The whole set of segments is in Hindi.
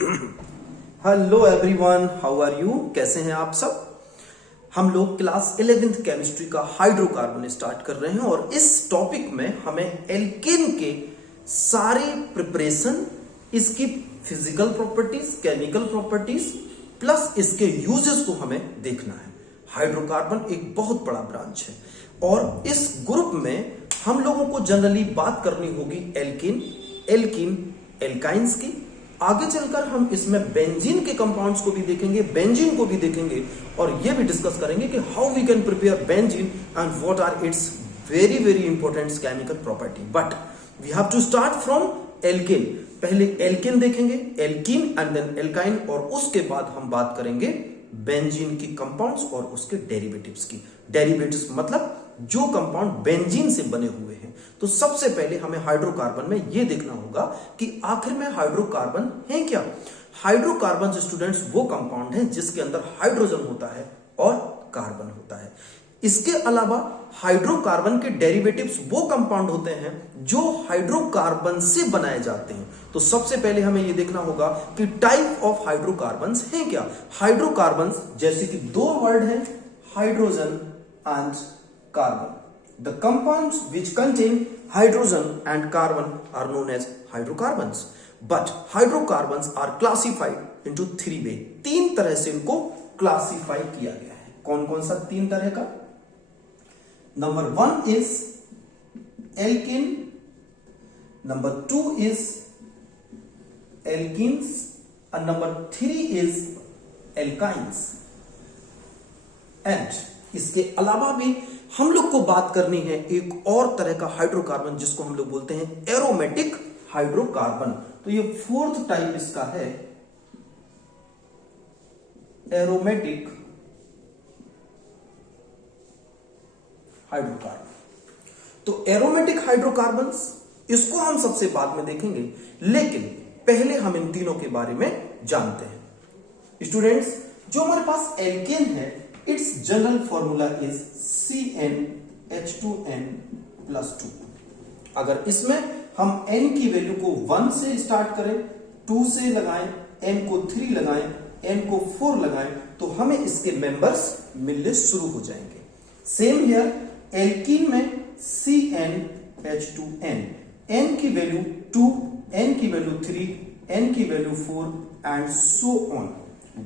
Hello everyone, how are you? कैसे हैं आप सब? हम लोग क्लास 11th केमिस्ट्री का हाइड्रोकार्बन स्टार्ट कर रहे हैं और इस टॉपिक में हमें एल्केन के सारे प्रिपरेशन, इसकी physical properties, chemical properties plus इसके यूजेस को हमें देखना है। हाइड्रोकार्बन एक बहुत बड़ा ब्रांच है और इस ग्रुप में हम लोगों को जनरली बात करनी होगी एल्कीन, एल्काइंस की। आगे चलकर हम इसमें बेंजीन के कंपाउंड्स को भी देखेंगे, बेंजीन को भी देखेंगे और यह भी डिस्कस करेंगे कि how we can prepare benzene and what are its very very important chemical property. But we have to start from alkane. पहले एल्केन देखेंगे, एल्कीन एंड देन एल्काइन, और उसके बाद हम बात करेंगे बेंजीन की कंपाउंड्स और उसके डेरिवेटिव्स की। डेरिवेटिव्स मतलब जो कंपाउंड बेंजीन से बने हुए हैं। तो सबसे पहले हमें हाइड्रोकार्बन में यह देखना होगा कि आखिर में हाइड्रोकार्बन है क्या। हाइड्रोकार्बन स्टूडेंट्स वो कंपाउंड है जिसके अंदर हाइड्रोजन होता है और कार्बन होता है। इसके अलावा हाइड्रोकार्बन के डेरिवेटिव्स वो कंपाउंड होते हैं जो हाइड्रोकार्बन से बनाए जाते हैं। तो सबसे पहले हमें यह देखना होगा कि टाइप ऑफ हाइड्रोकार्बन्स हैं क्या। हाइड्रोकार्बन्स जैसे कि दो वर्ड हैं, hydrogen and carbon. The compounds which contain hydrogen and carbon are known as hydrocarbons. But hydrocarbons are classified into three way. तीन तरह से इनको क्लासिफाई किया गया है। कौन कौन सा तीन तरह का? Number 1 is alkene, number 2 is alkenes and number 3 is alkynes. And इसके अलावा भी हम लोग को बात करनी है एक और तरह का हाइड्रोकार्बन जिसको हम लोग बोलते हैं एरोमेटिक हाइड्रोकार्बन। तो ये फोर्थ टाइप इसका है एरोमेटिक हाइड्रोकार्बन। तो एरोमेटिक हाइड्रोकार्बन्स इसको हम सबसे बाद में देखेंगे, लेकिन पहले हम इन तीनों के बारे में जानते हैं। स्टूडेंट्स, जो हमारे पास एल्केन है, its general formula is CnH2n+2। अगर इसमें हम n की वैल्यू को 1 से स्टार्ट करें, 2 से लगाएं, n को 3 लगाएं, n को 4 लगाएं, तो हमें इसके मेंबर्स मिलने शुरू हो जाएंगे। सेम हियर एल्कीन में CnH2n, n की वैल्यू 2, n की वैल्यू 3, n की value 4 and so on.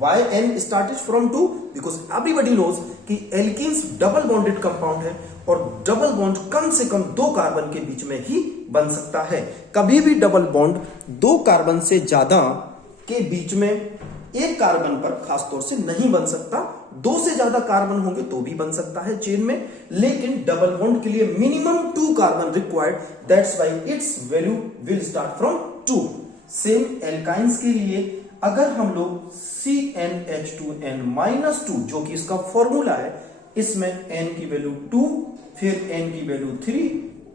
Why n started from 2? Because everybody knows कि एल्कीन्स डबल बॉन्डेड कंपाउंड है और डबल बॉन्ड कम से कम दो कार्बन के बीच में ही बन सकता है। कभी भी डबल बॉन्ड दो कार्बन से ज्यादा के बीच में एक कार्बन पर खासतौर से नहीं बन सकता। दो से ज्यादा कार्बन होंगे तो भी बन सकता है चेन में, लेकिन डबल बॉन्ड के लिए minimum 2 carbon required. That's why it's value will start from 2। Same alkynes के लिए अगर हम लोग CnH2n-2 जो कि इसका फॉर्मूला है, इसमें n की वैल्यू 2, फिर n की वैल्यू 3,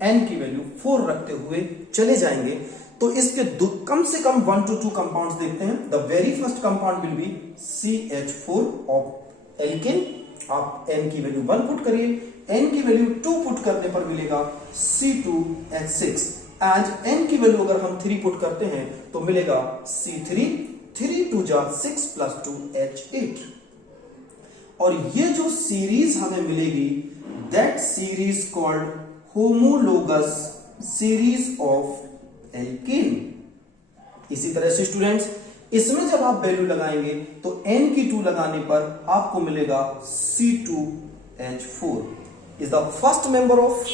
n की वैल्यू 4 रखते हुए चले जाएंगे, तो इसके कम से कम 1 to 2 कंपाउंड्स देखते हैं। The very first compound will be CH4 of alkene. आप n की वैल्यू 1 पुट करिए, n की वैल्यू 2 पुट करने पर मिलेगा C2H6 एंड n की वैल्यू अगर हम 3 पुट करते हैं तो मिलेगा C3, 3 2 जा 6 प्लस 2 H8। और ये जो सीरीज हमें मिलेगी, that series called homologous series of alkane. इसी तरह से स्टूडेंट्स, इसमें जब आप वैल्यू लगाएंगे तो n की 2 लगाने पर आपको मिलेगा C2H4 is the first member of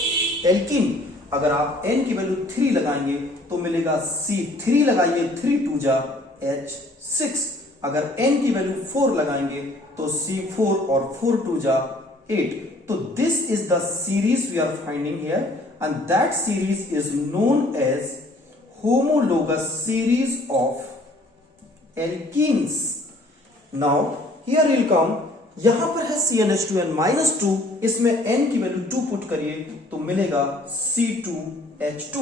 alkene. अगर आप n की वैल्यू 3 लगाएंगे तो मिलेगा C3 लगाइए, 3 2 जा H6। अगर n की वैल्यू 4 लगाएंगे तो C4 और 4 2 जा 8। तो this is the series we are finding here and that series is known as homologous series of alkenes. Now here will come, यहां पर है CnH2n-2, इसमें n की वैल्यू 2 पुट करिए तो मिलेगा C2H2।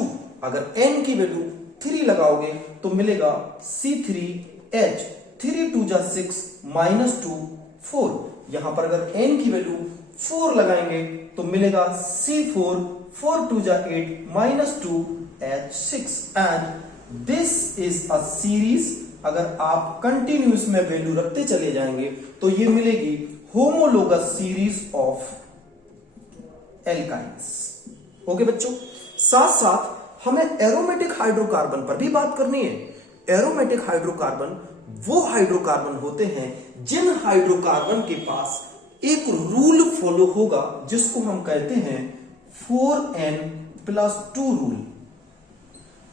अगर n की वैल्यू 3 लगाओगे तो मिलेगा C3H, 3 2 जा 6 -2 4। यहां पर अगर n की वैल्यू 4 लगाएंगे तो मिलेगा C4, 4 2 जा 8 -2 H6 and this is a series. अगर आप कंटिन्यूस में वैल्यू रखते चले जाएंगे तो ये मिलेगी homologous series of alkynes. Okay बच्चों, साथ साथ हमें एरोमेटिक हाइड्रोकार्बन पर भी बात करनी है। एरोमेटिक हाइड्रोकार्बन वो हाइड्रोकार्बन होते हैं जिन हाइड्रोकार्बन के पास एक रूल फॉलो होगा जिसको हम कहते हैं 4n+2 रूल।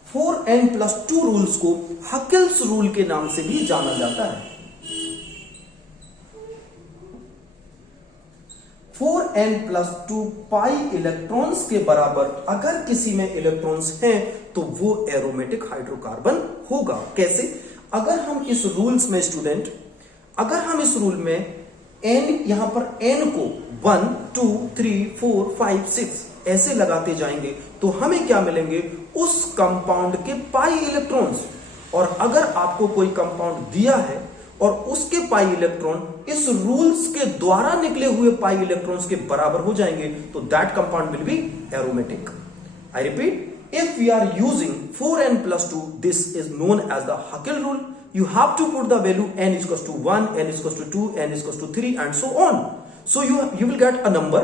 4n+2 रूल्स को हकेल्स रूल के नाम से भी जाना जाता है। 4n+2 पाई इलेक्ट्रॉन्स के बराबर अगर किसी में इलेक्ट्रॉन्स हैं तो वो एरोमेटिक हाइड्रोकार्बन होगा। कैसे? अगर हम इस रूल्स में स्टूडेंट, अगर हम इस रूल में n, यहां पर n को 1 2 3 4 5 6 ऐसे लगाते जाएंगे तो हमें क्या मिलेंगे? उस कंपाउंड के पाई इलेक्ट्रॉन्स। और अगर आपको कोई कंपाउंड दिया है और उसके पाई इलेक्ट्रॉन इस रूल्स के द्वारा निकले हुए पाई इलेक्ट्रॉन्स के बराबर हो जाएंगे तो that compound will be aromatic. I repeat, if we are using 4n+2, this is known as the Hakel rule. You have to put the value n is equals to 1, n is equals to 2, n is equals to 3 and so on. So you will get a number,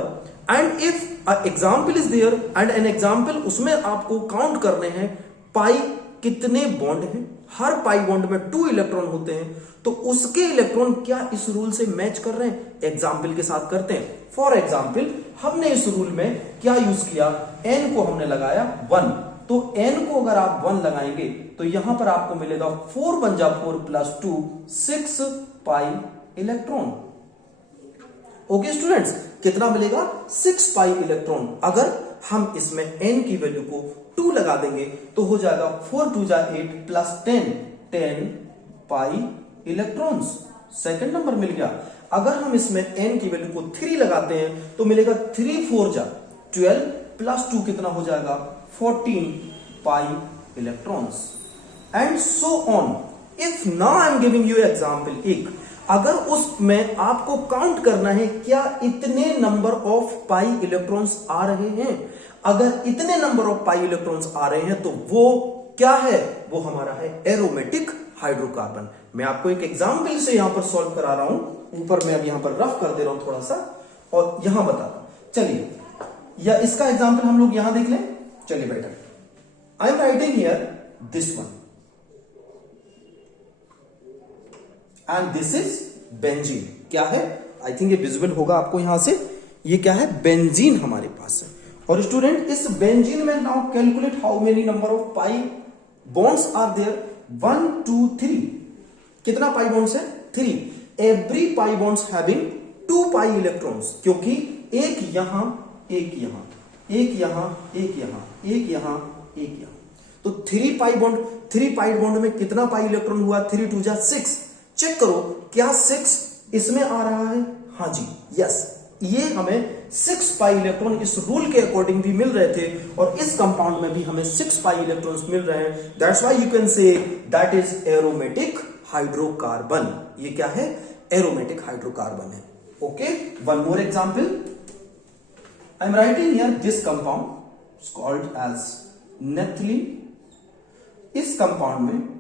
and if an example is there and an example उसमें आपको काउंट करने हैं पाई कितने बॉन्ड हैं, हर पाई बॉन्ड में 2 इलेक्ट्रॉन होते हैं, तो उसके इलेक्ट्रॉन क्या इस रूल से मैच कर रहे हैं? एग्जाम्पल के साथ करते हैं। फॉर एग्जाम्पल हमने इस रूल में क्या यूज किया? n को हमने लगाया 1, तो n को अगर आप 1 लगाएंगे तो यहां पर आपको मिलेगा 4 बन जा 4 + 2 6 पाई इलेक्ट्रॉन। ओके स्टूडेंट्स, कितना मिलेगा? 6 पाई इलेक्ट्रॉन। अगर हम इसमें n की वैल्यू को 2 लगा देंगे तो हो जाएगा 4 2 जा 8 + 10 पाई इलेक्ट्रॉन्स। सेकंड नंबर मिल गया। अगर हम इसमें n की वैल्यू को 3 लगाते हैं तो मिलेगा 3 4 जा 12 + 2 कितना हो जाएगा? 14 pi electrons and so on. If now I am giving you example, एक अगर उसमें आपको काउंट करना है क्या इतने नंबर ऑफ पाई इलेक्ट्रॉन्स आ रहे हैं, अगर इतने नंबर ऑफ पाई इलेक्ट्रॉन्स आ रहे हैं तो वो क्या है? वो हमारा है एरोमेटिक हाइड्रोकार्बन। मैं आपको एक एग्जांपल से यहां पर सॉल्व करा रहा हूं, ऊपर मैं अब यहां पर रफ कर दे रहा हूं थोड़ा सा और यहां बताता हूं। चलिए, या इसका एग्जांपल हम लोग यहां देख लें। चलिए बेटा, आई am writing here this one and this is benzene. क्या है? आई थिंक ये विजिबल होगा आपको यहां से। ये क्या है? बेंजीन हमारे पास है। और स्टूडेंट इस बेंजीन में now calculate how many number of pi bonds are there. 1 2 3। कितना पाई बॉन्ड्स है? 3। Every pi bonds having 2 pi electrons, क्योंकि एक यहां एक यहां एक यहां एक यहां एक यहां एक यहां, तो 3 पाई बॉन्ड में कितना पाई इलेक्ट्रॉन हुआ? 3 2 जा 6। चेक करो क्या 6 इसमें आ रहा है? हाँ जी, यस, ये हमें 6 पाई इलेक्ट्रॉन इस रूल के अकॉर्डिंग भी मिल रहे थे और इस कंपाउंड में भी हमें 6 पाई इलेक्ट्रॉन्स मिल रहे हैं। That's why you can say that is aromatic hydrocarbon. ये क्या है? एरोमेटिक हाइड्रोकार्बन है। Okay, one more example. I am writing here this compound is called as naphthalene. इस कंपाउंड में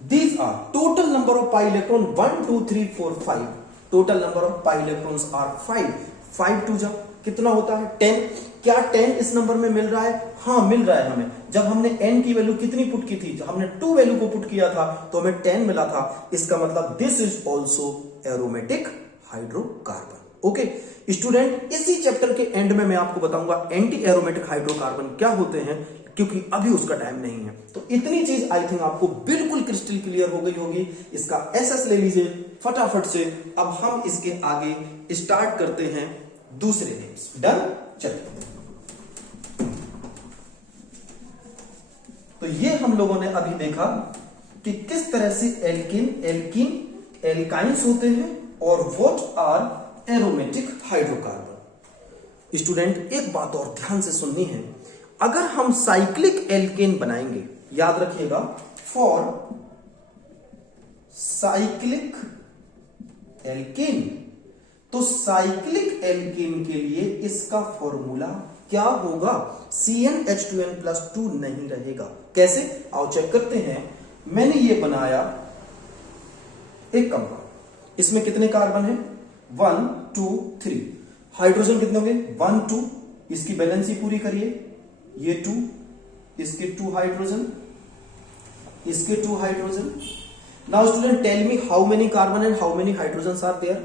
these are total number of pi electron 1 2 3 4 5। total number of pi electrons are 5। 5 2 जा कितना होता है? 10। क्या 10 इस नंबर में मिल रहा है? हाँ, मिल रहा है हमें। जब हमने n की वैल्यू कितनी पुट की थी? जब हमने 2 वैल्यू को पुट किया था तो हमें 10 मिला था। इसका मतलब this is also aromatic hydrocarbon. Okay student, इसी चैप्टर के एंड में मैं आपको बताऊंगा एंटी एरोमेटिक हाइड्रोकार्बन क्या होते हैं, क्योंकि अभी उसका टाइम नहीं है। तो इतनी चीज आई थिंक आपको बिल्कुल क्रिस्टल क्लियर हो गई होगी। इसका एसएस ले लीजिए फटाफट से। अब हम इसके आगे स्टार्ट करते हैं दूसरे नेम्स। डन? चलिए, तो ये हम लोगों ने अभी देखा कि किस तरह से एल्काइंस होते हैं और what are aromatic hydrocarbon. Student, एक बात और ध्यान से सुननी है। अगर हम साइक्लिक एल्केन बनाएंगे, याद रखिएगा, फॉर साइक्लिक एल्केन, तो साइक्लिक एल्केन के लिए इसका फॉर्मूला क्या होगा, CnH2n+2 नहीं रहेगा। कैसे, आओ चेक करते हैं। मैंने ये बनाया एक कंपाउंड, इसमें कितने कार्बन है, 1 2 3, हाइड्रोजन कितने होंगे, 1 2, इसकी बैलेंसी पूरी करिए, ये 2, इसके 2 हाइड्रोजन, इसके 2 hydrogen. Now student tell me how many carbon and how many hydrogen are there,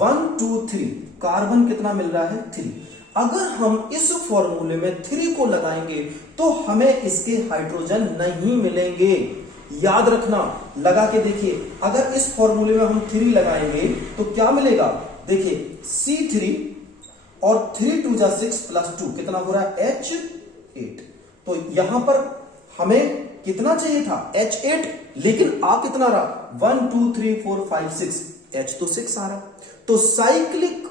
1 2 3, carbon कितना मिल रहा है, 3। अगर हम इस फॉर्मूले में 3 को लगाएंगे तो हमें इसके हाइड्रोजन नहीं मिलेंगे। याद रखना, लगा के देखिए, अगर इस फॉर्मूले में हम 3 लगाएंगे तो क्या मिलेगा, देखिए C3 और 3 2 जा 6 प्लस 2 कितना हो रहा है, H8। तो यहां पर हमें कितना चाहिए था, H8, लेकिन आ कितना रहा, 1 2 3 4 5 6, H तो 6 आ रहा। तो साइक्लिक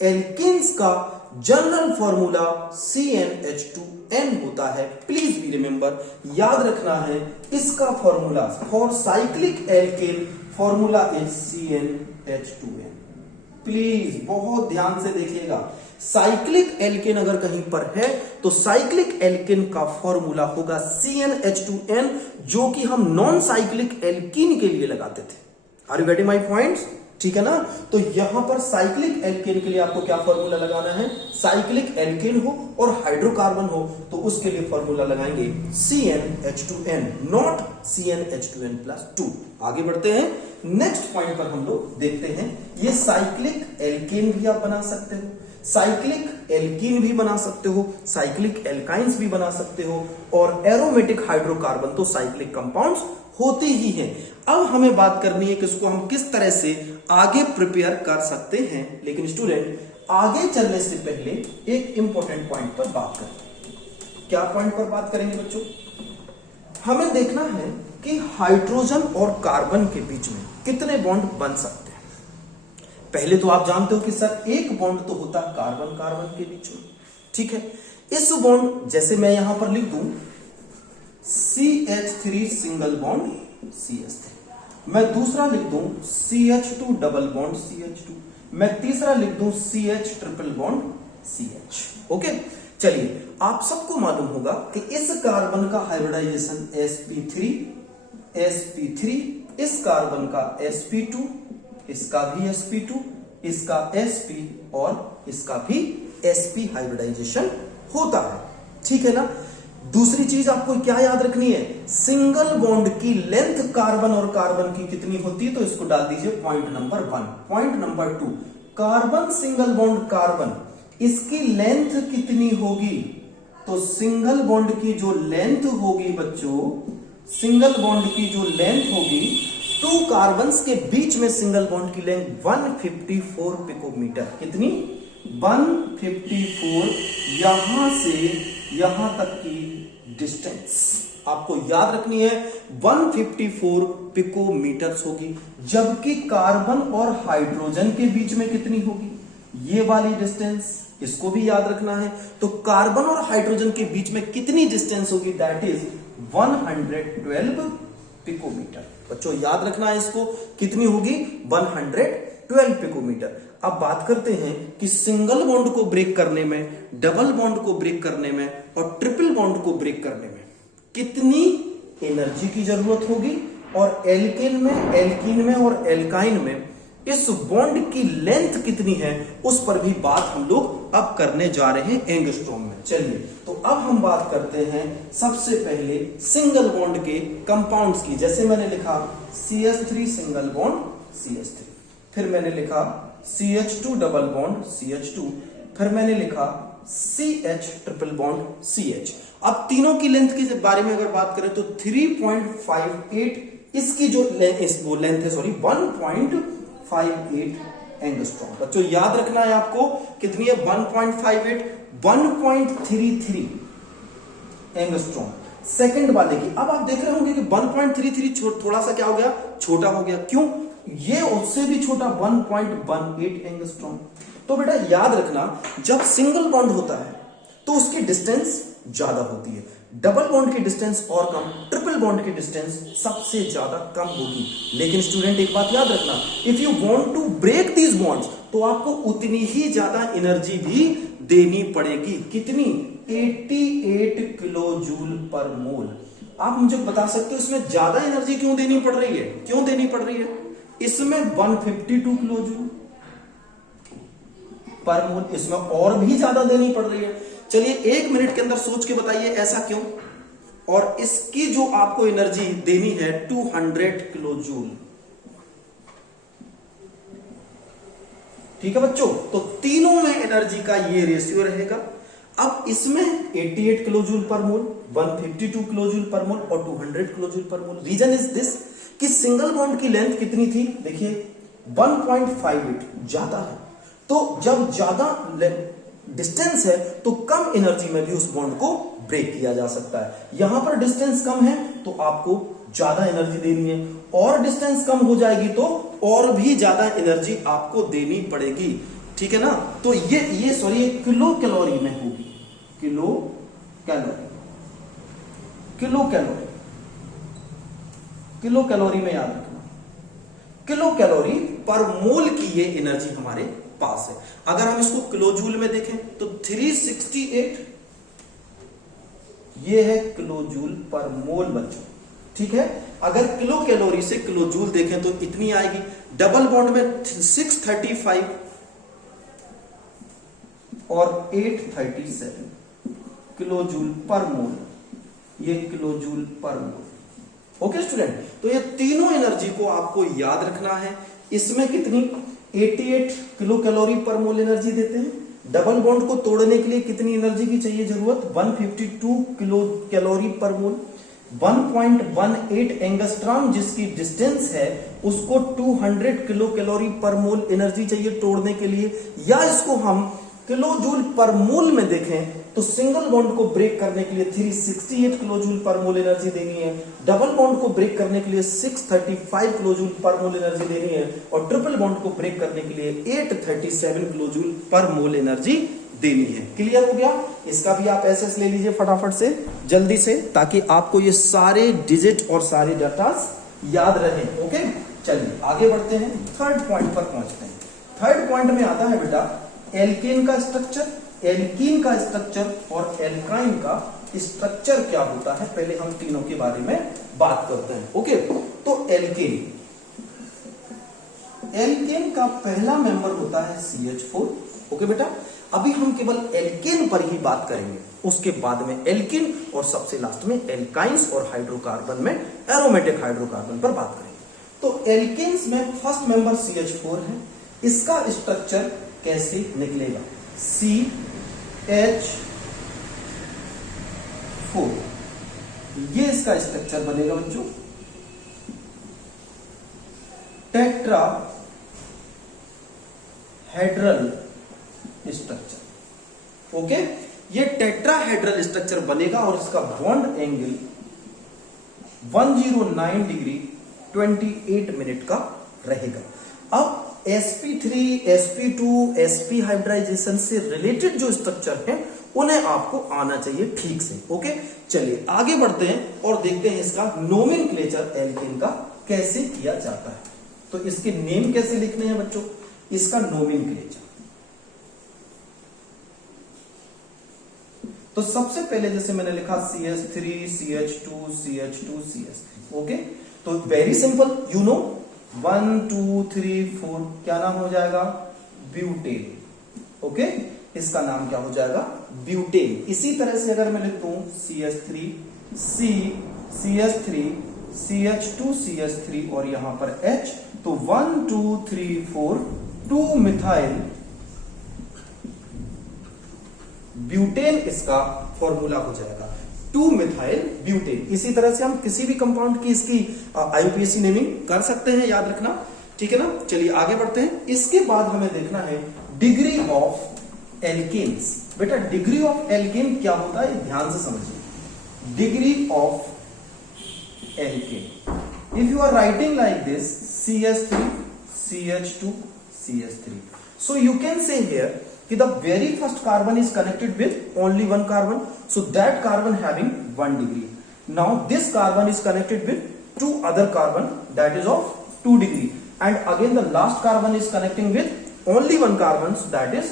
एल्केन्स का जनरल फॉर्मूला CnH2n होता है। प्लीज बी रिमेंबर, याद रखना है इसका formula for cyclic alkane formula is CnH2n। Please बहुत ध्यान से देखिएगा, साइक्लिक एल्केन अगर कहीं पर है तो साइक्लिक एल्केन का फॉर्मूला होगा CnH2n, जो कि हम नॉन साइक्लिक एल्कीन के लिए लगाते थे। Are you getting my points, ठीक है ना। तो यहां पर साइक्लिक एल्केन के लिए आपको क्या फॉर्मूला लगाना है, साइक्लिक एल्केन हो और हाइड्रोकार्बन हो तो उसके लिए फॉर्मूला लगाएंगे CnH2n, नॉट CnH2n+2। आगे बढ़ते हैं, नेक्स्ट पॉइंट पर हम लोग देखते हैं, ये साइक्लिक एल्केन भी आप बना सकते हो, साइक्लिक एल्कीन भी बना सकते हो, साइक्लिक एल्काइंस भी बना सकते हो, और एरोमेटिक हाइड्रोकार्बन तो साइक्लिक कंपाउंड्स होते ही हैं। अब हमें बात करनी है कि इसको हम किस तरह से आगे प्रिपेयर कर सकते हैं। लेकिन स्टूडेंट, आगे चलने से पहले एक इंपॉर्टेंट पॉइंट पर बात करें। क्या पॉइंट पर बात करेंगे बच्चों, हमें देखना है कि हाइड्रोजन और कार्बन के बीच में कितने बॉन्ड बन सकते हैं। पहले तो आप जानते हो कि सर एक बॉन्ड तो होता है कार्बन कार्बन के बीच में, ठीक है। इस बॉन्ड, जैसे मैं यहां पर लिख दूं CH3 सिंगल बॉन्ड CH3, मैं दूसरा लिख दूं CH2 डबल बॉन्ड CH2, मैं तीसरा लिख दूं CH triple bond CH। Okay, चलिए, आप सबको मालूम होगा कि इस कार्बन का हाइब्रिडाइजेशन sp3, इस कार्बन का sp2, इसका भी sp2, इसका sp और इसका भी sp हाइब्रिडाइजेशन होता है, ठीक है ना। दूसरी चीज आपको क्या याद रखनी है, सिंगल बॉन्ड की लेंथ कार्बन और कार्बन की कितनी होती है, तो इसको डाल दीजिए point number 1। Point number 2, carbon single bond carbon, इसकी लेंथ कितनी होगी, तो सिंगल बॉन्ड की जो लेंथ होगी बच्चों, सिंगल बॉन्ड की जो लेंथ होगी, 2 कार्बन्स के बीच में सिंगल बॉन्ड की लेंथ 154 पिकोमीटर, कितनी, 154, यहां से यहां तक की डिस्टेंस आपको याद रखनी है 154 पिकोमीटर्स होगी। जबकि कार्बन और हाइड्रोजन के बीच में कितनी होगी, ये वाली डिस्टेंस, इसको भी याद रखना है। तो कार्बन और हाइड्रोजन के बीच में कितनी डिस्टेंस होगी, दैट इज 112 पिकोमीटर। बच्चों याद रखना है इसको, कितनी होगी, 112 पिकोमीटर। अब बात करते हैं कि सिंगल बॉन्ड को ब्रेक करने में, डबल बॉन्ड को ब्रेक करने में और ट्रिपल बॉन्ड को ब्रेक करने में कितनी एनर्जी की जरूरत होगी, और एल्केन में, एल्कीन में और एल्काइन में इस बॉन्ड की लेंथ कितनी है, उस पर भी बात हम लोग अब करने जा रहे हैं एंगस्ट्रॉम में। चलिए, तो अब हम बात करते हैं सबसे पहले सिंगल बॉन्ड के कंपाउंड्स की। जैसे मैंने लिखा CH3 सिंगल बॉन्ड CH3, फिर मैंने लिखा CH2 डबल बॉन्ड CH2, फिर मैंने लिखा CH ट्रिपल बॉन्ड CH। अब तीनों की लेंथ के बारे में अगर बात करें तो 3.58 इसकी जो लेंथ है, सॉरी 1.58 एंगस्ट्रॉम। बच्चों याद रखना है आपको, कितनी है, 1.58, 1.33 एंगस्ट्रॉम सेकंड वाले की। अब आप देख रहे होंगे कि 1.33 थोड़ा सा क्या हो गया, छोटा हो गया, क्यों, ये उससे भी छोटा 1.18 एंगस्ट्रॉम। तो बेटा याद रखना, जब सिंगल बॉन्ड होता है तो उसकी डिस्टेंस ज्यादा होती है, डबल बॉन्ड की डिस्टेंस और कम, ट्रिपल बॉन्ड की डिस्टेंस सबसे ज्यादा कम होगी। लेकिन स्टूडेंट एक बात याद रखना, if you want to break these bonds, तो आपको उतनी ही ज्यादा एनर्जी भी देनी पड़ेगी। कितनी? 88 किलो जूल पर मोल। आप मुझे बता सकते हो इसमें ज्यादा एनर्जी क्यों देनी पड़ रही है? क्यों देनी पड़ रही है? इसमें 152 किलो जूल पर मोल, इसमें और भी ज्यादा देनी पड़ रही है। चलिए 1 मिनट के अंदर सोच के बताइए ऐसा क्यों। और इसकी जो आपको एनर्जी देनी है 200 किलो जूल। ठीक है बच्चों, तो तीनों में एनर्जी का ये रेशियो रहेगा। अब इसमें 88 किलो जूल पर मोल, 152 किलो जूल पर मोल और 200 किलो जूल पर मोल। रीजन इज दिस कि सिंगल बॉन्ड की लेंथ कितनी थी? देखिए 1.58 ज्यादा है, तो जब ज्यादा डिस्टेंस है तो कम एनर्जी में भी उस बॉन्ड को ब्रेक किया जा सकता है। यहां पर डिस्टेंस कम है तो आपको ज्यादा एनर्जी देनी है, और डिस्टेंस कम हो जाएगी तो और भी ज्यादा एनर्जी आपको देनी पड़ेगी। ठीक है ना? तो ये सॉरी किलो कैलोरी में होगी। Kilo calorie, kilo calorie, kilo calorie में याद रखना, किलो कैलोरी पर मोल की ये एनर्जी हमारे पास है। अगर हम इसको किलो जूल में देखें तो 368 ये है किलो जूल पर मोल बच्चों। ठीक है, अगर किलो कैलोरी से किलो जूल देखें तो इतनी आएगी। डबल बॉन्ड में 635 और 837 किलो जूल पर मोल, ये किलो जूल पर मोल। ओके स्टूडेंट, तो ये तीनों एनर्जी को आपको याद रखना है। इसमें कितनी? 88 किलो कैलोरी पर मोल एनर्जी देते हैं। डबल बॉन्ड को तोड़ने के लिए कितनी एनर्जी की चाहिए जरूरत? 152 किलो कैलोरी पर मोल। 1.18 एंगस्ट्रॉम जिसकी डिस्टेंस है उसको 200 किलो कैलोरी पर मोल एनर्जी चाहिए तोड़ने के लिए। या इसको हम किलो जूल पर मोल में देखें तो सिंगल बॉन्ड को ब्रेक करने के लिए 368 किलो जूल पर मोल एनर्जी देनी है, डबल बॉन्ड को ब्रेक करने के लिए 635 किलो जूल पर मोल एनर्जी देनी है, और ट्रिपल बॉन्ड को ब्रेक करने के लिए 837 किलो जूल पर मोल एनर्जी देनी है। क्लियर हो गया? इसका भी आप एसएस ले लीजिए फटाफट से, जल्दी से, ताकि आपको ये सारे डिजिट और सारे डाटा याद रहे। ओके, चलिए आगे बढ़ते हैं, थर्ड पॉइंट पर पहुंचते हैं। थर्ड पॉइंट में आता है बेटा एल्केन का स्ट्रक्चर। एल्कीन का स्ट्रक्चर और एल्काइन का स्ट्रक्चर क्या होता है, पहले हम तीनों के बारे में बात करते हैं। ओके, तो एल्केन, एल्केन का पहला मेंबर होता है CH4। ओके बेटा, अभी हम केवल एल्केन पर ही बात करेंगे, उसके बाद में एल्किन और सबसे लास्ट में एल्काइंस और हाइड्रोकार्बन में एरोमेटिक हाइड्रोकार्बन पर बात करेंगे। तो एल्केन्स में फर्स्ट मेंबर CH4 है। इसका स्ट्रक्चर कैसे निकलेगा? CH4, ये इसका स्ट्रक्चर बनेगा बच्चों। Tetrahedral structure. ओके, ये टेट्राहेड्रल स्ट्रक्चर बनेगा और इसका बॉन्ड एंगल 109 डिग्री 28 मिनट का रहेगा। अब sp3, sp2, sp हाइब्रिडाइजेशन से रिलेटेड जो स्ट्रक्चर है उन्हें आपको आना चाहिए ठीक से। ओके, चलिए आगे बढ़ते हैं और देखते हैं इसका नोमेनक्लेचर एल्केन का कैसे किया जाता है। तो इसके नेम कैसे लिखने हैं बच्चों? इसका नोमेनक्लेचर। तो सबसे पहले जैसे मैंने लिखा CH3, CH2, CH2, CH3। Okay, तो वेरी सिंपल, यू नो 1 2 3 4 क्या नाम हो जाएगा? ब्यूटेन। ओके, इसका नाम क्या हो जाएगा? ब्यूटेन। इसी तरह से अगर मैं लिखता हूं CH3, CH3, CH2, CH3 और यहां पर H, तो 1 2 3 4 2 मिथाइल ब्यूटेन इसका फॉर्मूला हो जाएगा, 2 मिथाइल ब्यूटेन। इसी तरह से हम किसी भी कंपाउंड की इसकी IUPAC नेमिंग कर सकते हैं, याद रखना। ठीक है ना? चलिए आगे बढ़ते हैं। इसके बाद हमें देखना है डिग्री ऑफ एल्केन्स। बेटा डिग्री ऑफ एल्केन क्या होता है, ध्यान से समझिए। Degree of alkane, if you are writing like this CH3, CH2, CH3, so you can say here the very first carbon is connected with only one carbon, so that carbon having 1 degree. Now this carbon is connected with 2 other carbon that is of 2 degree, and again the last carbon is connecting with only one carbon, that is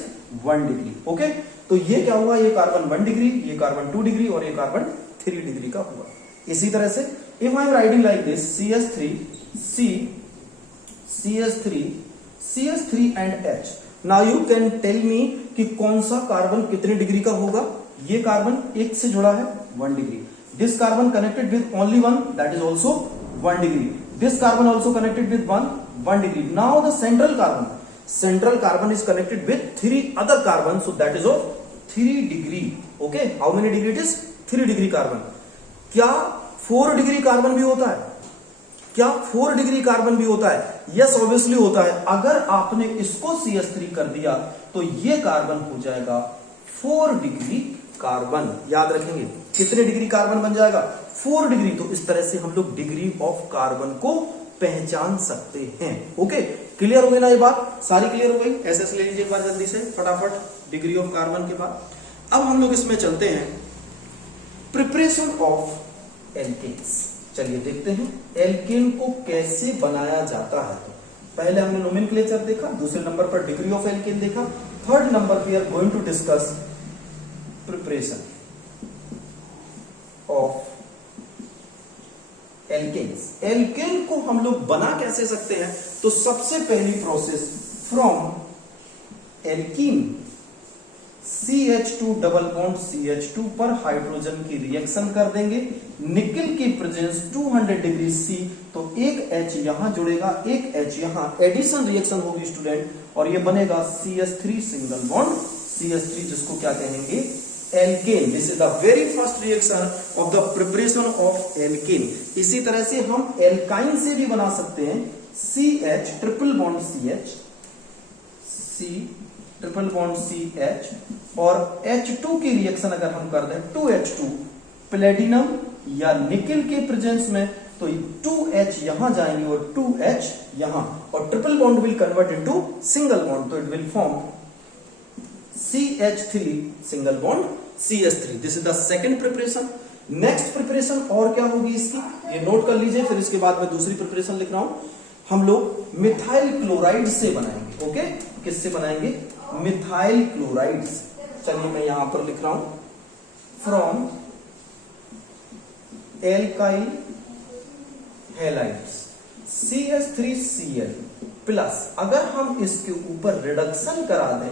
1 degree. Okay, तो ये क्या हुआ, ये कार्बन 1 डिग्री, ये कार्बन 2 डिग्री और ये कार्बन 3 डिग्री का हुआ। इसी तरह से if I am writing like this CH3 and H, now you can tell me कि कौन सा कार्बन कितने डिग्री का होगा। ये कार्बन एक से जुड़ा है 1 degree, this carbon connected with only one, that is also 1 degree, this carbon also connected with 1 degree. Now the central carbon is connected with 3 other carbons, so that is of 3 degree. Okay, how many degree it is? 3 degree carbon. क्या 4 डिग्री कार्बन भी होता है? क्या 4 डिग्री कार्बन भी होता है? यस, ऑब्वियसली होता है। अगर आपने इसको CH3 कर दिया तो ये कार्बन हो जाएगा 4 डिग्री कार्बन। याद रखेंगे कितने डिग्री कार्बन बन जाएगा? 4 डिग्री। तो इस तरह से हम लोग डिग्री ऑफ कार्बन को पहचान सकते हैं। ओके, क्लियर हो गई ना ये बात? सारी क्लियर हो गई? एसएस ले लीजिए एक बार जल्दी से फटाफट डिग्री ऑफ कार्बन के बाद। अब हम लोग इसमें चलते हैं प्रिपरेशन ऑफ एल्केन्स। चलिए देखते हैं एल्केन को कैसे बनाया जाता है। तो पहले हमने नोमेनक्लेचर देखा, दूसरे नंबर पर डिग्री ऑफ एल्केन देखा, third number we are going to discuss preparation of alkanes. Alkane को हम लोग बना कैसे सकते हैं? तो सबसे पहली process from alkene CH2 double bond CH2 पर हाइड्रोजन की रिएक्शन कर देंगे, निकल की प्रेजेंस 200 डिग्री C, तो एक H यहां जुड़ेगा, एक H यहां, एडिशन रिएक्शन होगी स्टूडेंट, और ये बनेगा CH3 सिंगल बॉन्ड CH3, जिसको क्या कहेंगे? Alkane. This is the very first reaction of the preparation of alkane. इसी तरह से हम एल्काइन से भी बना सकते हैं, CH triple bond CH, C triple bond CH, और H2 की रिएक्शन अगर हम कर दें 2H2 प्लेटिनम या निकल के प्रेजेंस में, तो 2H यहां जाएंगे और 2H यहां, और triple bond will convert into single bond, तो it will form CH3 single bond CH3। This is the second preparation. Next preparation और क्या होगी इसकी, ये नोट कर लीजिए, फिर इसके बाद मैं दूसरी प्रिपरेशन लिख रहा हूं। हम लोग मिथाइल क्लोराइड से बनाएंगे। ओके, किससे बनाएंगे? मिथाइल क्लोराइड से। चलिए मैं यहां पर लिख रहा हूं from alkyl halides CH3Cl plus, अगर हम इसके ऊपर रिडक्शन करा दें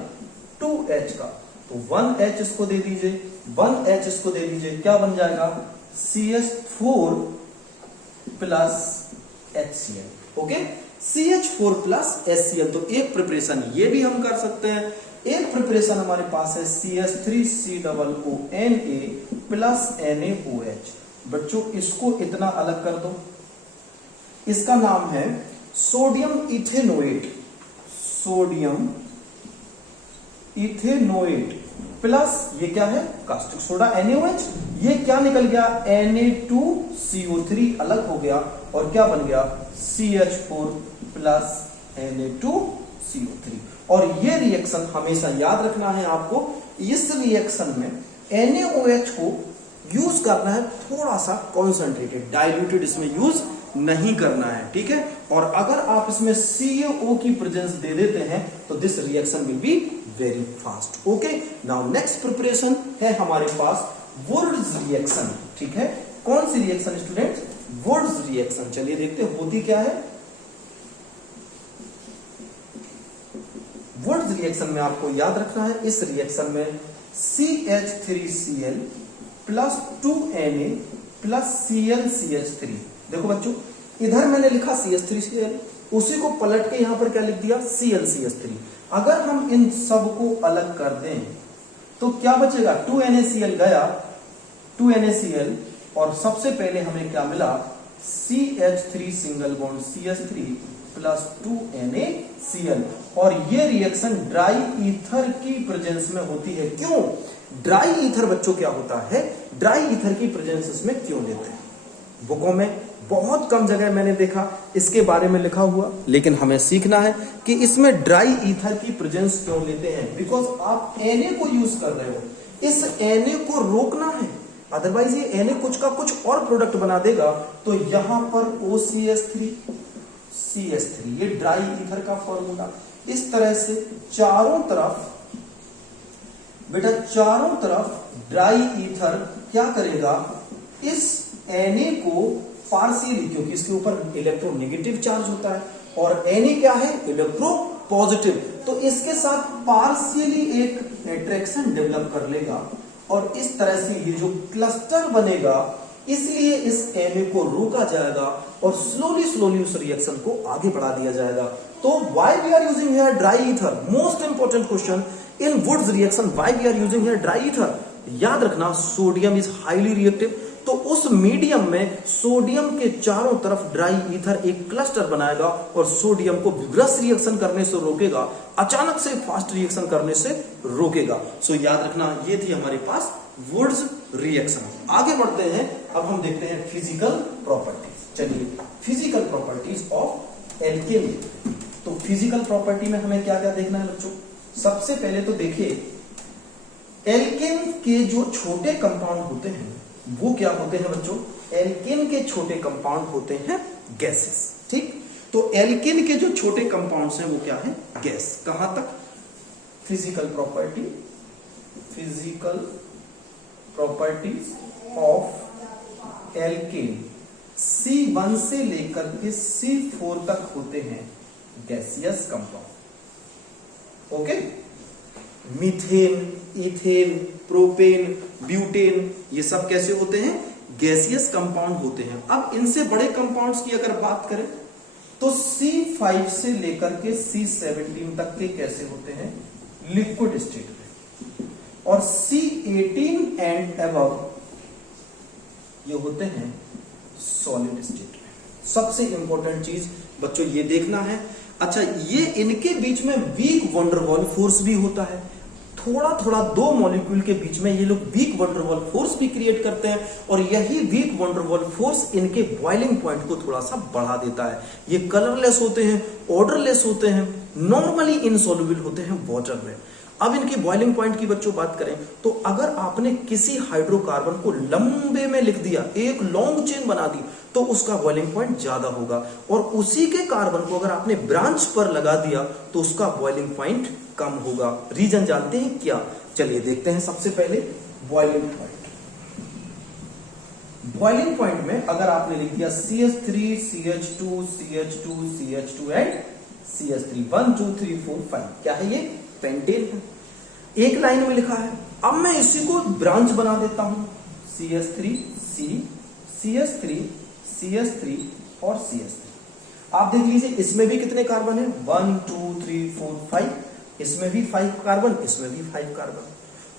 2H का, तो 1H इसको दे दीजिए, 1H इसको दे दीजिए, क्या बन जाएगा? CH4 plus HCl। Okay, CH4 plus HCl। तो एक प्रिपरेशन ये भी हम कर सकते हैं। एक प्रिपरेशन हमारे पास है CH3COONA प्लस NaOH। बच्चों इसको इतना अलग कर दो, इसका नाम है sodium ethanoate, sodium ethanoate plus ये क्या है? Caustic soda NaOH। ये क्या निकल गया? Na2CO3 अलग हो गया और क्या बन गया? CH4 plus Na2CO3। और ये रिएक्शन हमेशा याद रखना है आपको, इस रिएक्शन में NaOH को यूज करना है थोड़ा सा कॉन्सेंट्रेटेड, डाइल्यूटेड इसमें यूज नहीं करना है, ठीक है। और अगर आप इसमें CaO की प्रेजेंस दे देते हैं तो this reaction will be very fast. Okay, now next preparation है हमारे पास वुर्ट्ज रिएक्शन, ठीक है। कौन सी रिएक्शन स्टूडेंट्स? वुर्ट्ज रिएक्शन। चलिए देखते हैं होती क्या है। वुर्ट्ज रिएक्शन में आपको याद रखना है, इस रिएक्शन में CH3Cl plus 2Na plus ClCH3। देखो बच्चों, इधर मैंने लिखा CH3Cl, उसी को पलट के यहां पर क्या लिख दिया? ClCH3। अगर हम इन सब को अलग कर दें तो क्या बचेगा? 2NaCl गया, 2NaCl, और सबसे पहले हमें क्या मिला? CH3 single bond CH3 plus 2NaCl। और ये रिएक्शन ड्राई ईथर की प्रेजेंस में होती है। क्यों ड्राई ईथर बच्चों क्या होता है? ड्राई ईथर की प्रेजेंस इसमें क्यों लेते हैं? बुकों में बहुत कम जगह मैंने देखा इसके बारे में लिखा हुआ, लेकिन हमें सीखना है कि इसमें ड्राई ईथर की प्रेजेंस क्यों लेते हैं। बिकॉज आप Na को यूज कर रहे हो, इस Na को रोकना है, अदरवाइज ये Na कुछ का कुछ और प्रोडक्ट बना देगा। तो यहां पर OCH3 CH3, ये ड्राई ईथर का फॉर्मूला। इस तरह से चारों तरफ बेटा, चारों तरफ ड्राई ईथर क्या करेगा, इस Na को पार्शियली, क्योंकि इसके ऊपर इलेक्ट्रोनेगेटिव चार्ज होता है और Na क्या है, इलेक्ट्रो पॉजिटिव, तो इसके साथ पार्शियली एक अट्रैक्शन डेवलप कर लेगा और इस तरह से ये जो क्लस्टर बनेगा, इसलिए इस Na को रोका जाएगा और स्लोली स्लोली उस रिएक्शन को आगे बढ़ा दिया जाएगा। तो why we are using here dry ether, most important question in wurtz reaction, why we are using here dry ether. याद रखना, सोडियम इज हाईली रिएक्टिव, तो उस मीडियम में सोडियम के चारों तरफ ड्राई ईथर एक क्लस्टर बनाएगा और सोडियम को विग्रस रिएक्शन करने से रोकेगा, अचानक से फास्ट रिएक्शन करने से रोकेगा। सो याद रखना, ये थी हमारे पास वुड्स रिएक्शन। आगे बढ़ते हैं, अब हम देखते हैं फिजिकल प्रॉपर्टीज। चलिए, फिजिकल प्रॉपर्टीज ऑफ एल्केन। तो फिजिकल प्रॉपर्टी में हमें क्या क्या देखना है बच्चों? सबसे पहले तो देखिए, एल्केन के जो छोटे कंपाउंड होते हैं वो क्या होते हैं बच्चों? एल्केन के छोटे कंपाउंड होते हैं गैसेस। ठीक, तो एल्केन के जो छोटे कंपाउंड्स हैं वो क्या है? गैस। कहां तक? Physical property, physical properties of alkene C1 से लेकर के C4 तक होते हैं gaseous compound. Okay, methane, ethane, propane, butane, ये सब कैसे होते हैं? गैसियस कंपाउंड होते हैं। अब इनसे बड़े कंपाउंड्स की अगर बात करें तो C5 से लेकर के C17 तक के कैसे होते हैं? लिक्विड स्टेट में, और C18 एंड अबव ये होते हैं सॉलिड स्टेट में। सबसे इंपॉर्टेंट चीज बच्चों ये देखना है। अच्छा, ये इनके बीच में वीक वंडरवॉल फोर्स भी होता है। थोड़ा थोड़ा दो मॉलिक्यूल के बीच में ये लोग वीक वंडरवॉल फोर्स भी क्रिएट करते हैं और यही वीक वंडरवॉल फोर्स इनके बॉइलिंग पॉइंट को थोड़ा सा बढ़ा देता है। ये कलरलेस होते हैं, ऑर्डरलेस होते हैं, नॉर्मली इनसॉल्युबल होते हैं वाटर में। अब इनकी बॉइलिंग पॉइंट की बच्चों बात करें तो अगर आपने किसी हाइड्रोकार्बन को लंबे में लिख दिया, एक लॉन्ग चेन बना दी, तो उसका बॉइलिंग पॉइंट ज्यादा होगा, और उसी के कार्बन को अगर आपने ब्रांच पर लगा दिया तो उसका बॉइलिंग पॉइंट कम होगा। रीजन जानते हैं क्या? चलिए देखते हैं। सबसे पहले बॉइलिंग पॉइंट। बॉइलिंग पॉइंट में अगर आपने लिख दिया CH3, CH2, CH2, CH2 and CH3, 1 2 3 4 5, क्या है ये? पेंटेन है। एक लाइन में लिखा है। अब मैं इसी को ब्रांच बना देता हूं, CH3, C, CH3, CH3 और CH3। आप देख लीजिए, इसमें भी कितने कार्बन है? 1 2 3 4 5, इसमें भी 5 कार्बन, इसमें भी 5 कार्बन।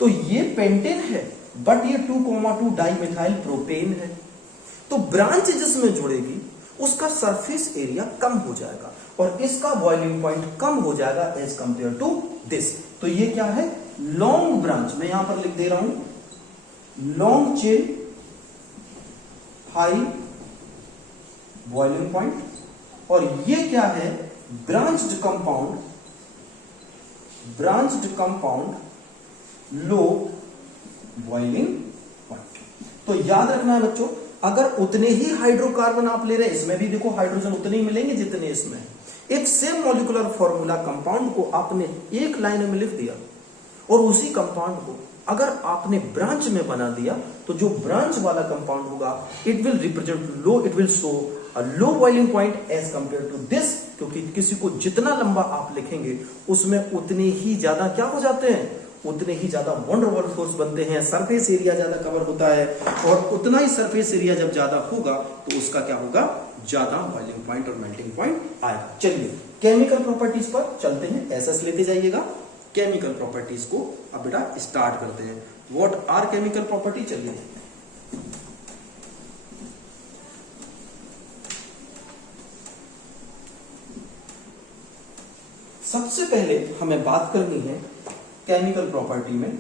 तो ये पेंटेन है, बट ये 2,2 डाइमिथाइल प्रोपेन है। तो ब्रांच जिसमें जुड़ेगी उसका सरफेस एरिया कम हो जाएगा और इसका बॉइलिंग पॉइंट कम हो जाएगा एज कंपेयर टू दिस। तो ये क्या है? Long branch. मैं यहां पर लिख दे रहा हूं long chain, high boiling point, और ये क्या है? ब्रांच्ड कंपाउंड, ब्रांच्ड कंपाउंड, लो बॉइलिंग पॉइंट। तो याद रखना है बच्चों, अगर उतने ही हाइड्रोकार्बन आप ले रहे हैं, इसमें भी देखो हाइड्रोजन उतने ही मिलेंगे जितने इसमें। एक सेम मॉलिक्यूलर फॉर्मूला कंपाउंड को आपने एक लाइन में लिख दिया और उसी कंपाउंड को अगर आपने ब्रांच में बना दिया तो जो ब्रांच वाला कंपाउंड होगा it will represent low, it will show a low boiling point as compare to this, क्योंकि किसी को जितना लंबा आप लिखेंगे उसमें उतने ही ज्यादा क्या हो जाते हैं? उतने ही ज्यादा वंडरवॉल फोर्स बनते हैं, सरफेस एरिया ज्यादा कवर होता है, और उतना ही सरफेस एरिया जब ज्यादा होगा तो उसका क्या होगा? ज्यादा बॉइलिंग पॉइंट और मेल्टिंग पॉइंट आएगा। चलिए केमिकल प्रॉपर्टीज पर चलते हैं, एसएस लेते जाइएगा। केमिकल प्रॉपर्टीज को अब बेटा स्टार्ट करते हैं। What are chemical property? चलिए सबसे पहले हमें बात करनी है केमिकल प्रॉपर्टी में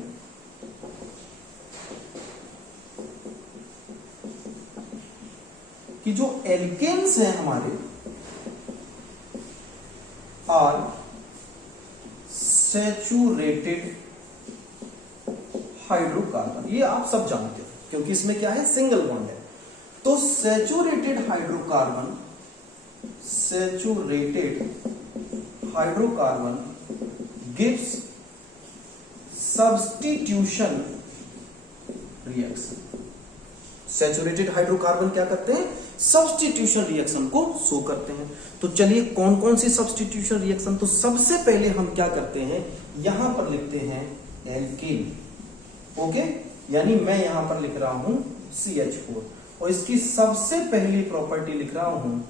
कि जो एल्केन्स हैं हमारे आर सैचुरेटेड हाइड्रोकार्बन। ये आप सब जानते हो क्योंकि इसमें क्या है? सिंगल बॉन्ड है। तो saturated hydrocarbon, saturated hydrocarbon gives substitution reaction. Saturated hydrocarbon क्या करते हैं? सब्स्टिट्यूशन रिएक्शन को शो करते हैं। तो चलिए कौन कौन सी सब्स्टिट्यूशन रिएक्शन, तो सबसे पहले हम क्या करते हैं, यहां पर लिखते हैं एल्केन। ओके, यानी मैं यहां पर लिख रहा हूं CH4 और इसकी सबसे पहली प्रॉपर्टी लिख रहा हूं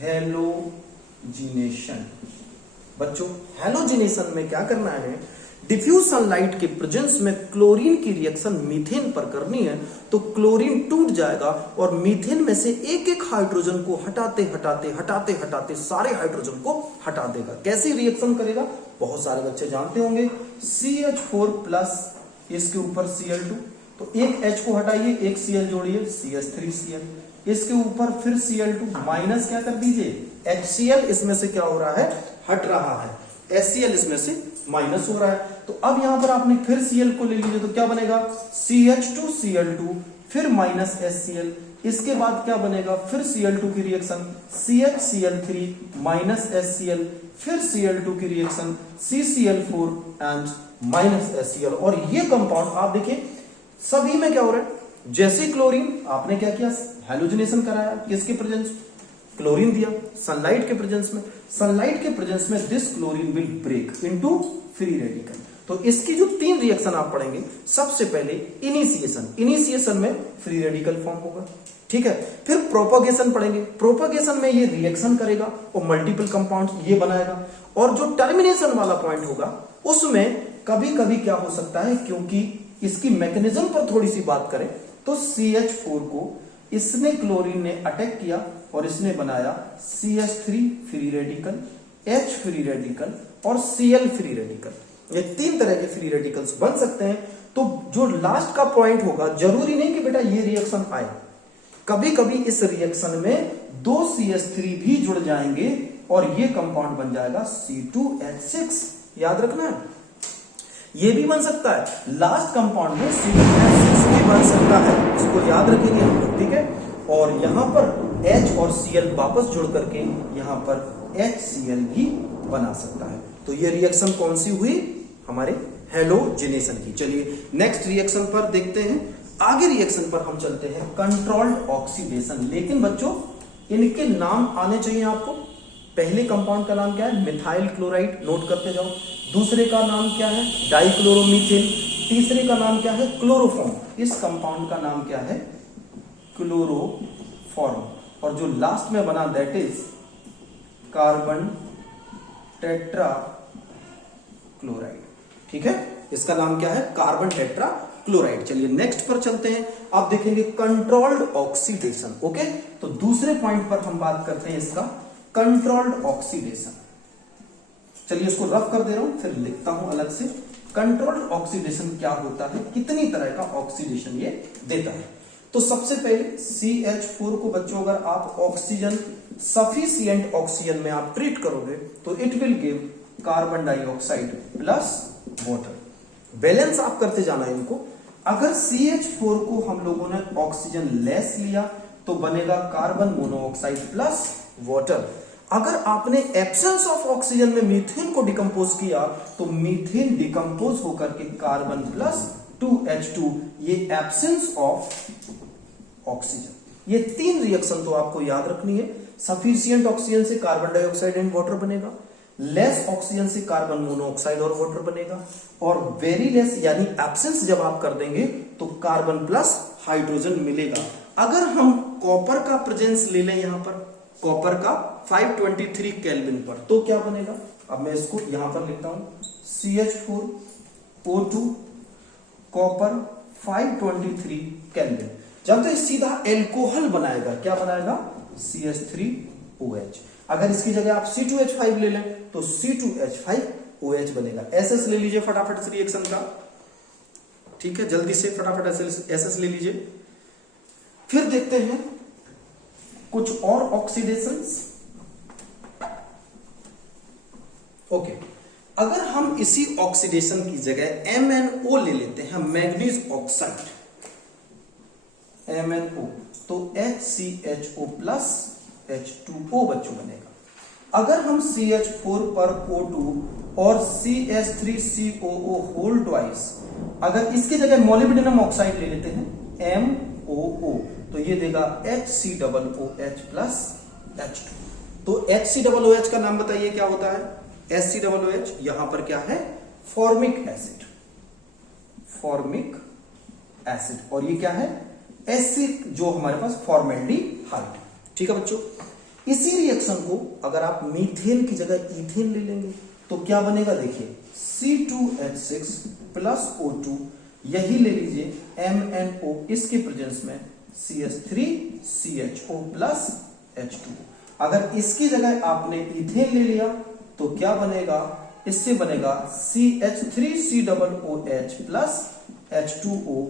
हैलोजिनेशन। बच्चों हैलोजिनेशन में क्या करना है, डिफ्यूज सनलाइट के प्रेजेंस में क्लोरीन की रिएक्शन मीथेन पर करनी है, तो क्लोरीन टूट जाएगा और मीथेन में से एक एक हाइड्रोजन को हटाते हटाते हटाते हटाते सारे हाइड्रोजन को हटा देगा। कैसी रिएक्शन करेगा? बहुत सारे बच्चे जानते होंगे, CH4 प्लस इसके ऊपर Cl2, तो एक H को हटाइए, एक Cl जोड़िए, CH3Cl, इसके ऊपर फिर Cl2 माइनस क्या कर दीजिए HCl, इसमें से क्या हो रहा है, हट रहा है, HCl इसमें से माइनस हो रहा है। तो अब यहां पर आपने फिर Cl को ले लीजिए, तो क्या बनेगा CH2Cl2 फिर माइनस HCl, इसके बाद क्या बनेगा, फिर Cl2 की रिएक्शन CHCl3 माइनस HCl, फिर Cl2 की reaction CCl4 and minus HCl। और ये कंपाउंड आप देखिए सभी में क्या हो रहा है, जैसे क्लोरीन आपने क्या किया, हैलोजिनेशन कराया, किसके प्रेजेंस, क्लोरीन दिया, सनलाइट के प्रेजेंस में, सनलाइट के प्रेजेंस में this chlorine will break into free radical. तो इसकी जो 3 रिएक्शन आप पढ़ेंगे, सबसे पहले इनिशिएशन में फ्री रेडिकल फॉर्म होगा, ठीक है, फिर प्रोपगेशन पढ़ेंगे, प्रोपगेशन में ये रिएक्शन करेगा और मल्टीपल कंपाउंड्स ये बनाएगा, और जो टर्मिनेशन वाला पॉइंट होगा उसमें कभी कभी क्या हो सकता है, क्योंकि इसकी मैकेनिज्म पर थोड़ी सी बात करें तो CH4 को इसने क्लोरीन ने अटैक किया और इसने बनाया CH3 free radical, H free radical और Cl फ्री रेडिकल। ये 3 तरह के फ्री रेडिकल्स बन सकते हैं। तो जो लास्ट का पॉइंट होगा, जरूरी नहीं कि बेटा ये रिएक्शन आए, कभी कभी इस रिएक्शन में 2 CH3 भी जुड़ जाएंगे और ये कंपाउंड बन जाएगा C2H6। याद रखना है, ये भी बन सकता है, लास्ट कंपाउंड में C2H6 भी बन सकता है, इसको याद रखेंगे हम लोग, ठीक है। और यहां पर H और Cl वापस जुड़ करके यहां पर HCl भी बना सकता है। तो ये रिएक्शन कौन सी हुई, हमारे हैलोजिनेशन की। चलिए नेक्स्ट रिएक्शन पर देखते हैं। आगे रिएक्शन पर हम चलते हैं कंट्रोल्ड ऑक्सीडेशन। लेकिन बच्चों इनके नाम आने चाहिए आपको। पहले कंपाउंड का नाम क्या है, मिथाइल क्लोराइड, नोट करते जाओ। दूसरे का नाम क्या है, डाइक्लोरोमीथेन। तीसरे का नाम क्या है, क्लोरोफॉर्म। इस कंपाउंड का नाम क्या है, क्लोरोफॉर्म। और जो लास्ट में बना that is carbon tetra chloride, ठीक है, इसका नाम क्या है, कार्बन टेट्रा क्लोराइड। चलिए नेक्स्ट पर चलते हैं। आप देखेंगे कंट्रोल्ड ऑक्सीडेशन। ओके, तो दूसरे पॉइंट पर हम बात करते हैं इसका कंट्रोल्ड ऑक्सीडेशन। चलिए इसको रफ कर दे रहा हूं, फिर लिखता हूं अलग से। कंट्रोल्ड ऑक्सीडेशन क्या होता है, कितनी तरह का ऑक्सीडेशन ये देता है। तो सबसे पहले CH4 को बच्चों अगर आप ऑक्सीजन, सफिशिएंट ऑक्सीजन में आप ट्रीट करोगे तो it will give carbon dioxide plus water. Balance आप करते जाना है इनको। अगर CH4 को हम लोगों ने ऑक्सीजन लेस लिया तो बनेगा कार्बन मोनोऑक्साइड प्लस वाटर। अगर आपने एब्सेंस ऑफ ऑक्सीजन में मीथेन को डिकम्पोज किया तो मीथेन डिकम्पोज होकर के कार्बन प्लस 2H2, ये एब्सेंस ऑफ ऑक्सीजन। ये 3 रिएक्शन तो आपको याद रखनी है। सफिशिएंट ऑक्सीजन से कार्बन डाइऑक्साइड एंड वाटर बनेगा, लेस ऑक्सीजन से कार्बन मोनोऑक्साइड और वाटर बनेगा, और वेरी लेस यानी एब्सेंस जब आप कर देंगे तो कार्बन प्लस हाइड्रोजन मिलेगा। अगर हम कॉपर का प्रेजेंस ले लें, यहां पर कॉपर का 523 केल्विन पर, तो क्या बनेगा। अब मैं इसको यहां पर लिखता हूं CH4O2 कॉपर 523 केल्विन। जब तो सीधा एल्कोहल बनाएगा, क्या बनाएगा, CH3OH। अगर इसकी जगह आप C2H5 ले लें तो C2H5OH बनेगा। SS ले लीजिए फटाफट इस रिएक्शन का, ठीक है, जल्दी से फटाफट SS ले लीजिए। फिर देखते हैं कुछ और ऑक्सीडेशंस। ओके, अगर हम इसी ऑक्सीडेशन की जगह MnO ले लेते हैं, मैग्नीज ऑक्साइड MnO, तो HCHO प्लस H2O बच्चों बनेगा। अगर हम CH4 पर O2 और CH3COO होल ट्वाइस, अगर इसकी जगह मोलिब्डेनम ऑक्साइड ले लेते हैं MOO, तो ये देगा HCOOH प्लस H2। तो HCOOH का नाम बताइए क्या होता है। HCOOH यहां पर क्या है, फॉर्मिक एसिड, फॉर्मिक एसिड, और ये क्या है, एसिड जो हमारे पास फॉर्मेल्डिहाइड। ठीक है बच्चों, इसी रिएक्शन को अगर आप मीथेन की जगह इथेन ले लेंगे तो क्या बनेगा, देखिए C2H6 प्लस O2, यही ले लीजिए MnO, इसके प्रेजेंस में CH3CHO प्लस H2। अगर इसकी जगह आपने इथेन ले लिया तो क्या बनेगा, इससे बनेगा CH3COOH प्लस H2O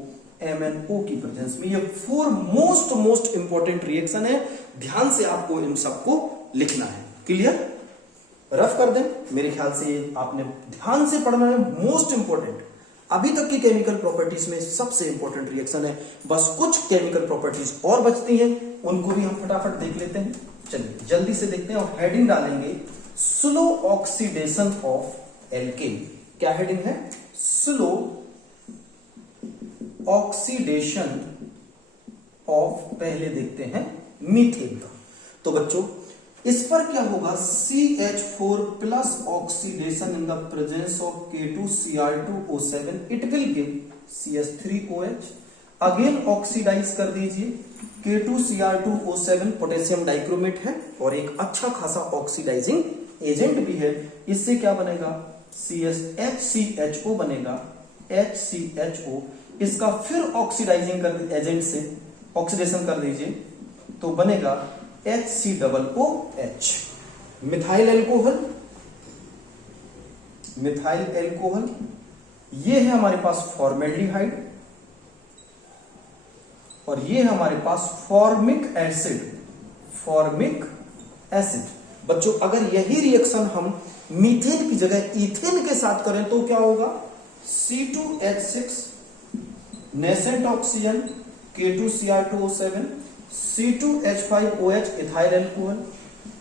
MnO की प्रेजेंस में। ये 4 मोस्ट इंपॉर्टेंट रिएक्शन है, ध्यान से आपको इन सबको लिखना है। क्लियर, रफ कर दें, मेरे ख्याल से आपने ध्यान से पढ़ना है, मोस्ट इंपॉर्टेंट। अभी तक की केमिकल प्रॉपर्टीज में सबसे इंपॉर्टेंट रिएक्शन है, बस कुछ केमिकल प्रॉपर्टीज और बचती हैं, उनको भी हम फटाफट देख लेते हैं। चलिए जल्दी से देखते हैं, और हेडिंग डालेंगे स्लो ऑक्सीडेशन ऑफ एल्केन। क्या हेडिंग है, स्लो ऑक्सीडेशन ऑफ, पहले देखते हैं मीथेन का। तो बच्चों इस पर क्या होगा, CH4 plus oxidation in the presence of K2Cr2O7, it will give CH3OH। Again oxidise कर दीजिए, K2Cr2O7 पोटेशियम डाइक्रोमेट है और एक अच्छा खासा ऑक्सीडाइजिंग एजेंट भी है। इससे क्या बनेगा, HCHO बनेगा, HCHO। इसका फिर ऑक्सीडाइजिंग कर एजेंट से ऑक्सीडेशन कर दीजिए तो बनेगा HCOOH, methyl alcohol, methyl alcohol. ये है हमारे पास फॉर्मेल्डिहाइड, और ये है हमारे पास फॉर्मिक एसिड, फॉर्मिक एसिड। बच्चों अगर यही रिएक्शन हम मीथेन की जगह इथेन के साथ करें तो क्या होगा, C2H6 nascent oxygen, K2Cr2O7, C2H5OH ethyl alcohol,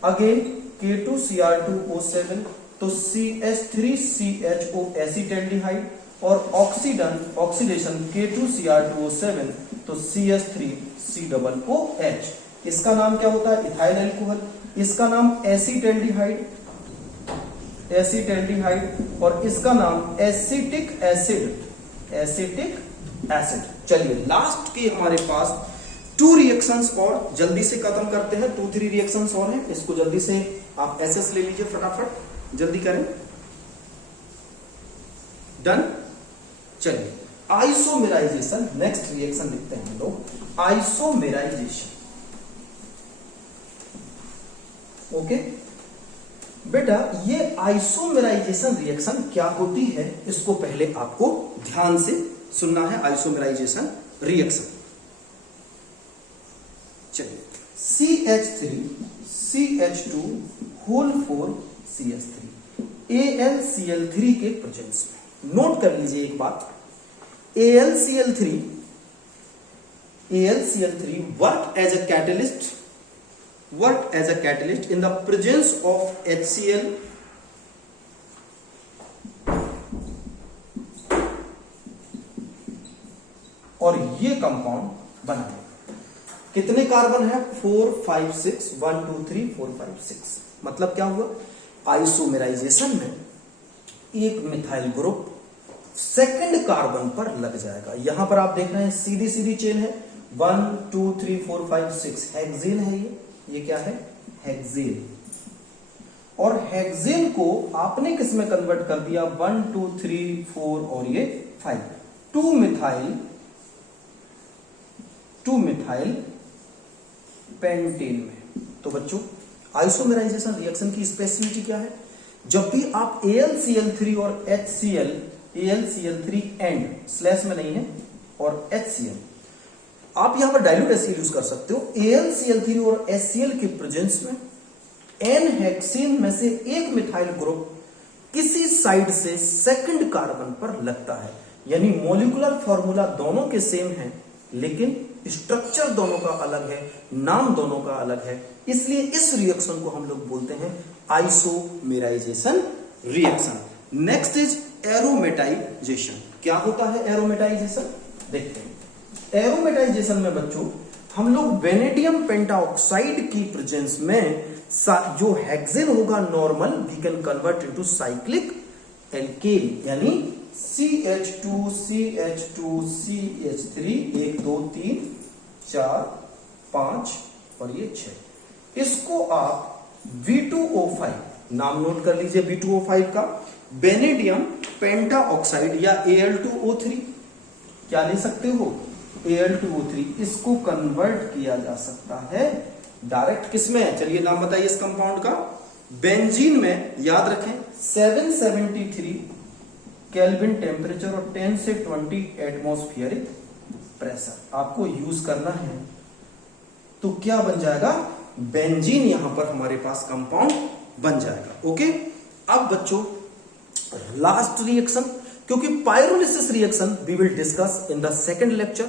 again K2Cr2O7, तो CH3CHO एसिटाल्डिहाइड, और ऑक्सीडेशन K2Cr2O7 तो CH3COOH। इसका नाम क्या होता है, इथाइल एल्कोहल, इसका नाम एसिटाल्डिहाइड, एसिटाल्डिहाइड, और इसका नाम एसिटिक एसिड, एसिटिक एसिड। चलिए लास्ट के हमारे पास 2 रिएक्शंस और जल्दी से खत्म करते हैं, 2-3 रिएक्शंस और हैं, इसको जल्दी से आप SS ले लीजिए, फटाफट जल्दी करें। डन। चलिए आइसोमेराइजेशन, नेक्स्ट रिएक्शन लिखते हैं हम लोग, आइसोमेराइजेशन। ओके बेटा, ये आइसोमेराइजेशन रिएक्शन क्या होती है, इसको पहले आपको ध्यान से सुनना है। आइसोमेराइजेशन रिएक्शन, चलिए CH3 CH2 whole 4 CH3 AlCl3 के प्रेजेंस में। नोट कर लीजिए एक बात, AlCl3 work as a catalyst in the presence of HCl और ये कंपाउंड बनाएगा। कितने कार्बन है, 4 5 6, 1 2 3 4 5 6। मतलब क्या हुआ, आइसोमेराइजेशन में एक मिथाइल ग्रुप सेकंड कार्बन पर लग जाएगा। यहां पर आप देख रहे हैं सीधी सीधी चेन है, 1 2 3 4 5 6, हेक्सेन है ये क्या है, हेक्सेन। और हेक्सेन को आपने किस में कन्वर्ट कर दिया, 1 2 3 4 और ये 5, 2 मिथाइल पेंटेन में। तो बच्चों आइसोमेराइजेशन रिएक्शन की स्पेसिफिसिटी क्या है, जब भी आप AlCl3 और HCl, AlCl3 एंड स्लैश में नहीं है, और HCl, आप यहां पर डाइल्यूट HCl यूज कर सकते हो। AlCl3 और HCl के प्रेजेंस में N हेक्सेन में से एक मिथाइल ग्रुप किसी साइड से सेकंड कार्बन पर लगता है, यानी मॉलिक्यूलर फॉर्मूला दोनों के सेम है, लेकिन स्ट्रक्चर दोनों का अलग है, नाम दोनों का अलग है, इसलिए इस रिएक्शन को हम लोग बोलते हैं isomerisation reaction. Next is aromatisation. क्या होता है एरोमेटाइजेशन, देखते हैं। एरोमेटाइजेशन में बच्चों हम लोग वेनेडियम पेंटाऑक्साइड की प्रेजेंस में जो हेक्सेन होगा normal, we can convert into cyclic alkane, यानी CH2 CH2 CH3 1 2 3 4 5 और ये 6, इसको आप V2O5 नाम नोट कर लीजिए, V2O5 का वेनेडियम पेंटाऑक्साइड या Al2O3 क्या ले सकते हो, Al2O3, इसको कन्वर्ट किया जा सकता है डायरेक्ट किसमें, चलिए नाम बताइए इस कंपाउंड का, बेंजीन में। याद रखें 773 केल्विन टेम्परेचर और 10 से 20 एटमॉस्फेरिक प्रेशर आपको यूज करना है, तो क्या बन जाएगा, बेंजीन यहां पर हमारे पास कंपाउंड बन जाएगा। ओके, अब बच्चों लास्ट रिएक्शन, क्योंकि pyrolysis reaction we will discuss in the second lecture,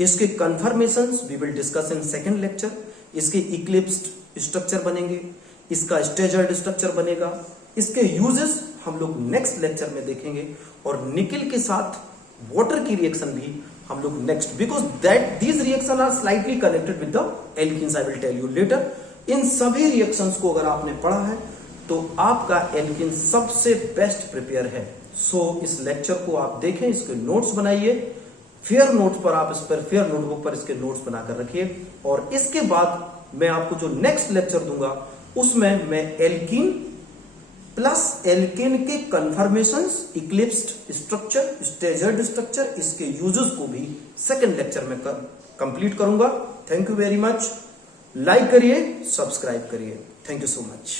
इसके conformations we will discuss in second lecture, इसके इक्लिप्स्ड स्ट्रक्चर बनेंगे, इसका स्टेजर्ड स्ट्रक्चर बनेगा, इसके यूजेस हम लोग नेक्स्ट लेक्चर में देखेंगे, और निकल के साथ वाटर की रिएक्शन भी हम लोग next, because that these reaction are slightly connected with the alkenes, I will tell you later. इन सभी रिएक्शंस को अगर आपने पढ़ा है तो आपका एल्कीन सबसे बेस्ट प्रिपेयर है। सो इस लेक्चर को आप देखें, इसके नोट्स बनाइए, फेयर नोट्स पर आप इस पर फेयर नोटबुक पर इसके नोट्स बनाकर रखिए, और इसके बाद मैं आपको जो नेक्स्ट लेक्चर दूंगा उसमें मैं एल्कीन प्लस एल्केन के कन्फर्मेशंस, इक्लिप्स्ड स्ट्रक्चर, स्टेजर्ड स्ट्रक्चर, इसके यूजेस को भी सेकंड लेक्चर में कंप्लीट करूंगा। Thank you very much. Like करिए, सब्सक्राइब करिए। Thank you so much.